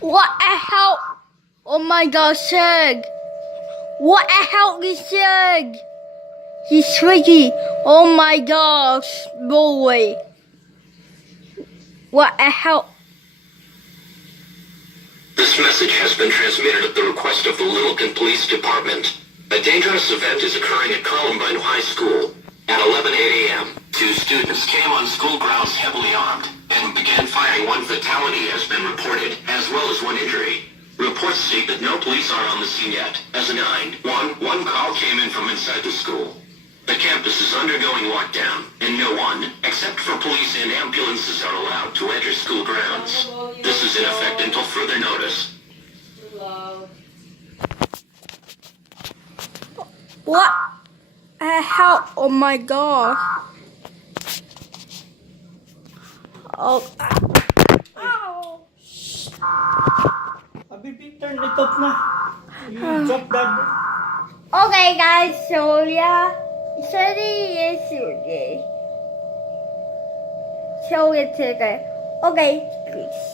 What the hell? Oh my gosh, Shag. What the hell is Shag? He's tricky. Oh my gosh, boy. What the hell? This message has been transmitted at the request of the Littleton Police Department. A dangerous event is occurring at Columbine High School. At 11:08 a.m., two students came on school grounds heavily armed and began firing. One fatality has been reported, as well as one injury. Reports state that no police are on the scene yet. As a 911 call came in from inside the school. The campus is undergoing lockdown, and no one, except for police and ambulances, are allowed to enter school grounds. This is in effect until further notice. What the hell? Oh my gosh. Oh. Habibi, turn it off na. You drop that. Okay, guys, so yeah. Study yesterday. So it's okay. Okay, please.